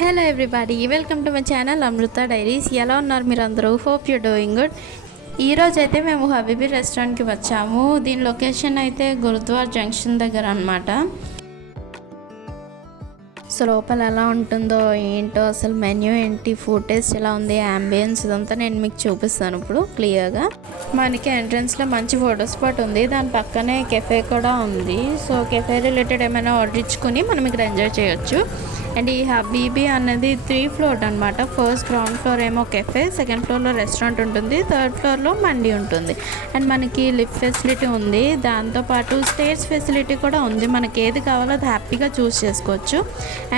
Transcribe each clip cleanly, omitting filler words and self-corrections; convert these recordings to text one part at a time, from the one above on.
Hello everybody, welcome to my channel Amrutha Diaries. ఎలా ఉన్నారు మీరు అందరూ? Hope you doing good. ఈరోజు అయితే మేము హబీబీ రెస్టారెంట్కి వచ్చాము. దీని లొకేషన్ అయితే గురుద్వార్ జంక్షన్ దగ్గర అనమాట. సో లోపల ఎలా ఉంటుందో ఏంటో, అసలు మెన్యూ ఏంటి, ఫుడ్ టేస్ట్ ఎలా ఉంది, అంబియన్స్ ఇదంతా నేను మీకు చూపిస్తాను ఇప్పుడు క్లియర్గా. మనకి ఎంట్రన్స్లో మంచి ఫోటో స్పాట్ ఉంది, దాని పక్కనే కెఫే కూడా ఉంది. సో కెఫే రిలేటెడ్ ఏమైనా ఆర్డర్ ఇచ్చుకొని మనం ఇక్కడ ఎంజాయ్ చేయొచ్చు. అండ్ ఈ హబీబీ అనేది 3 ఫ్లోర్ అనమాట. ఫస్ట్ గ్రౌండ్ ఫ్లోర్ ఏమో కెఫే, సెకండ్ ఫ్లోర్లో రెస్టారెంట్ ఉంటుంది, థర్డ్ ఫ్లోర్లో మండి ఉంటుంది. అండ్ మనకి లిఫ్ట్ ఫెసిలిటీ ఉంది, దాంతోపాటు స్టేర్స్ ఫెసిలిటీ కూడా ఉంది. మనకి ఏది కావాలో అది హ్యాపీగా చూస్ చేసుకోవచ్చు.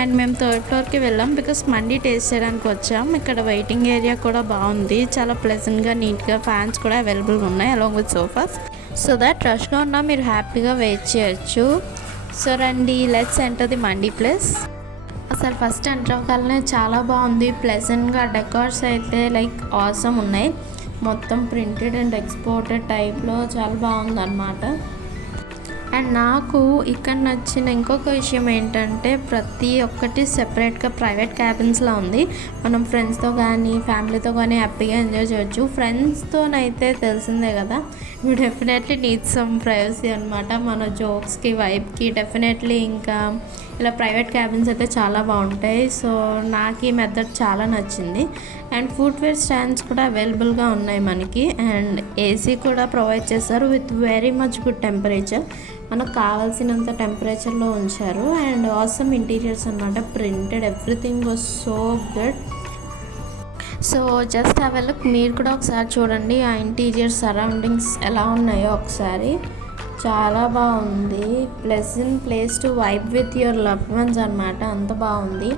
అండ్ మేము థర్డ్ ఫ్లోర్కి వెళ్ళాం బికాస్ మండి టేస్ట్ చేయడానికి వచ్చాం. ఇక్కడ వెయిటింగ్ ఏరియా కూడా బాగుంది, చాలా ప్లెజెంట్గా నీట్గా, ఫ్యాన్స్ కూడా అవైలబుల్గా ఉన్నాయి along with sofas. So that రష్గా ఉన్నా మీరు హ్యాపీగా వెయిట్ చేయొచ్చు. సో రండి, let's enter the mandi place. అసలు ఫస్ట్ ఎంటర్ అవ్వగానే చాలా బాగుంది, ప్లెజెంట్గా. డెకార్స్ అయితే లైక్ ఆసమ్ ఉన్నాయి, మొత్తం ప్రింటెడ్ అండ్ ఎక్స్పోర్టెడ్ టైప్లో చాలా బాగుంది అన్నమాట. అండ్ నాకు ఇక్కడ నచ్చిన ఇంకొక విషయం ఏంటంటే ప్రతి ఒక్కటి సెపరేట్గా ప్రైవేట్ క్యాబిన్స్లో ఉంది. మనం ఫ్రెండ్స్తో కానీ ఫ్యామిలీతో కానీ హ్యాపీగా ఎంజాయ్ చేయొచ్చు. ఫ్రెండ్స్తోనైతే తెలిసిందే కదా, you definitely need some privacy అనమాట. మన జోక్స్కి వైబ్కి డెఫినెట్లీ ఇంకా ఇలా ప్రైవేట్ క్యాబిన్స్ అయితే చాలా బాగుంటాయి. సో నాకు ఈ మెథడ్ చాలా నచ్చింది. అండ్ ఫుట్వేర్ స్టాండ్స్ కూడా అవైలబుల్గా ఉన్నాయి మనకి. అండ్ ఏసీ కూడా ప్రొవైడ్ చేస్తారు with very much good temperature. మనకు కావాల్సినంత టెంపరేచర్లో ఉంచారు. అండ్ ఆసమ్ ఇంటీరియర్స్ అనమాట, printed, everything was so good. So just have a look. మీరు కూడా ఒకసారి చూడండి ఆ ఇంటీరియర్ సరౌండింగ్స్ ఎలా ఉన్నాయో ఒకసారి. చాలా బాగుంది, pleasant place to vibe with your loved ones అనమాట, అంత బాగుంది.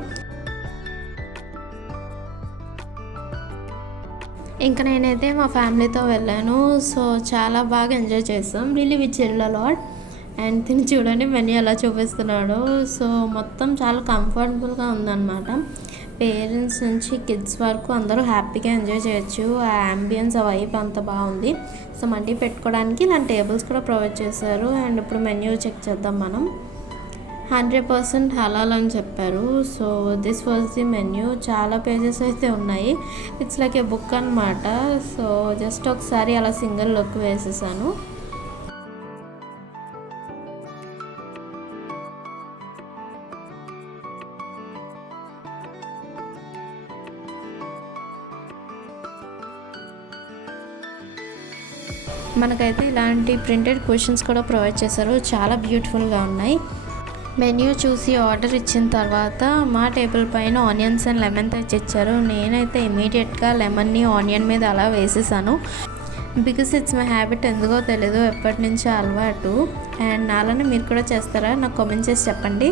ఇంకా నేనైతే మా ఫ్యామిలీతో వెళ్ళాను. సో చాలా బాగా ఎంజాయ్ చేస్తాం, really we chilled a lot. And తిని చూడండి మెన్యూ ఎలా చూపిస్తున్నాడు. సో మొత్తం చాలా కంఫర్టబుల్గా ఉందన్నమాట. పేరెంట్స్ నుంచి కిడ్స్ వరకు అందరూ హ్యాపీగా ఎంజాయ్ చేయొచ్చు. ఆ అంబియన్స్, ఆ వైబ్ అంత బాగుంది. సో మండి పెట్టుకోవడానికి ఇలాంటి టేబుల్స్ కూడా ప్రొవైడ్ చేశారు. అండ్ ఇప్పుడు మెన్యూ చెక్ చేద్దాం మనం. 100% హలాల్ అని చెప్పారు. So this was the menu. చాలా పేజెస్ అయితే ఉన్నాయి, ఇట్స్ లైక్ ఏ బుక్ అనమాట. సో జస్ట్ ఒకసారి అలా సింగిల్ లుక్ వేసేసాను. మనకైతే ఇలాంటి ప్రింటెడ్ క్వశ్చన్స్ కూడా ప్రొవైడ్ చేశారు, చాలా బ్యూటిఫుల్గా ఉన్నాయి. మెన్యూ చూసి ఆర్డర్ ఇచ్చిన తర్వాత మా టేబుల్ పైన ఆనియన్స్ అండ్ లెమన్ తెచ్చి ఇచ్చారు. నేనైతే ఇమీడియట్గా లెమన్ని ఆనియన్ మీద అలా వేసేసాను బికాస్ ఇట్స్ మై హ్యాబిట్, ఎందుకో తెలీదు, ఎప్పటి నుంచో అలవాటు. అండ్ అలానే మీరు కూడా చేస్తారా? నాకు కామెంట్ చేసి చెప్పండి.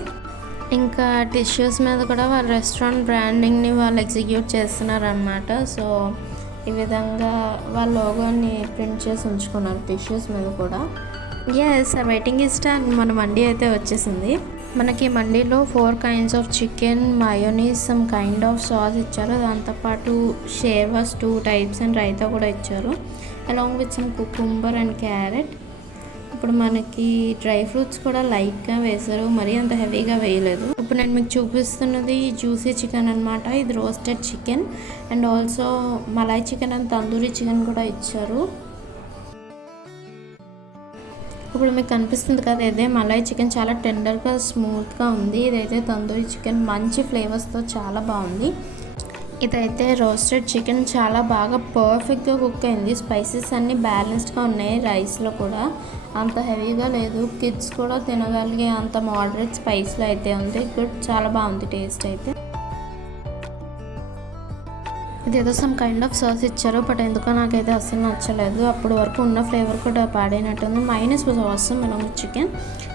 ఇంకా టిష్యూస్ మీద కూడా వాళ్ళ రెస్టారెంట్ బ్రాండింగ్ని వాళ్ళు ఎగ్జిక్యూట్ చేస్తున్నారనమాట. సో ఈ విధంగా వాళ్ళ లోగోని ప్రింట్ చేసి ఉంచుకున్నారు టిష్యూస్ మీద కూడా. Yes, waiting is done. మన మండి అయితే వచ్చేసింది. మనకి మండీలో 4 kinds of chicken, mayonnaise, some kind of sauce ఇచ్చారు. దాంతోపాటు షేర్వాస్ 2 types అండ్ రైతా కూడా ఇచ్చారు along with some cucumber and carrot. ఇప్పుడు మనకి డ్రై ఫ్రూట్స్ కూడా లైట్గా వేశారు, మరీ అంత హెవీగా వేయలేదు. ఇప్పుడు నేను మీకు చూపిస్తున్నది జ్యూసీ చికెన్ అనమాట. ఇది roasted chicken and also Malay chicken and tandoori chicken కూడా ఇచ్చారు. ఇప్పుడు మీకు కనిపిస్తుంది కదా, ఇదే మలాయ్ చికెన్, చాలా టెండర్గా స్మూత్గా ఉంది. ఇదైతే తందూరి చికెన్, మంచి ఫ్లేవర్స్తో చాలా బాగుంది. ఇదైతే రోస్టెడ్ చికెన్, చాలా బాగా పర్ఫెక్ట్గా కుక్ అయింది. స్పైసెస్ అన్నీ బ్యాలెన్స్డ్గా ఉన్నాయి, రైస్లో కూడా అంత హెవీగా లేదు. కిడ్స్ కూడా తినగలిగే అంత మోడరేట్ స్పైస్లో అయితే ఉంది. గుడ్, చాలా బాగుంది టేస్ట్ అయితే. ఇదేదో సమ్ కైండ్ ఆఫ్ సాస్ ఇచ్చారు, బట్ ఎందుకో నాకైతే అస్సలు నచ్చలేదు. అప్పటి వరకు ఉన్న ఫ్లేవర్ కూడా పాడైనట్టుంది. Mains was awesome along with chicken.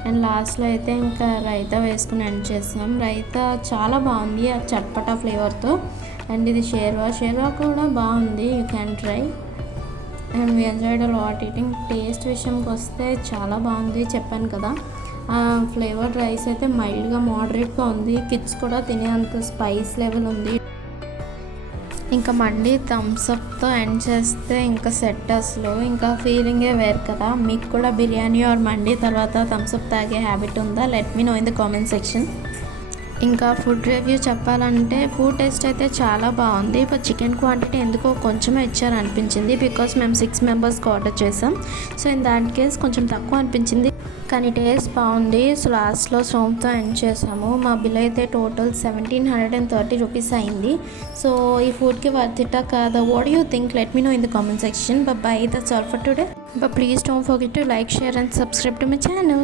And లాస్ట్లో అయితే ఇంకా రైతా వేసుకుని ఎండ్ చేస్తున్నాం. రైతా చాలా బాగుంది ఆ చట్పటా ఫ్లేవర్తో. అండ్ ఇది షేర్వా కూడా బాగుంది, you can try. And we enjoyed a lot eating. Taste విషయంకి వస్తే చాలా బాగుంది, చెప్పాను కదా. ఫ్లేవర్డ్ రైస్ అయితే మైల్డ్గా మోడరేట్గా ఉంది, కిడ్స్ కూడా తినే అంత స్పైస్ లెవెల్ ఉంది. ఇంకా మండి థమ్స్అప్తో ఎండ్ చేస్తే ఇంకా సెట్, అసలు ఇంకా ఫీలింగే వేరు కదా. మీకు కూడా బిర్యానీ ఆర్ మండి తర్వాత థమ్స్అప్ తాగే హ్యాబిట్ ఉందా? Let me know in the comment section. ఇంకా ఫుడ్ రివ్యూ చెప్పాలంటే ఫుడ్ టేస్ట్ అయితే చాలా బాగుంది. బట్ చికెన్ క్వాంటిటీ ఎందుకో కొంచెమే ఇచ్చారు అనిపించింది, బికాస్ మేము 6 మెంబర్స్కి ఆర్డర్ చేసాం. సో ఇన్ దాట్ కేస్ కొంచెం తక్కువ అనిపించింది, కానీ టేస్ట్ బాగుంది. సో లాస్ట్లో సోంప్తో ఎండ్ చేసాము. మా బిల్ అయితే టోటల్ 1730 రూపీస్ అయింది. సో ఈ ఫుడ్కి వర్త్ ఇట్టా కాదా? What you think? Let me know in the comment section. Bye, that's all for today. But please don't forget to like, share and subscribe to my channel.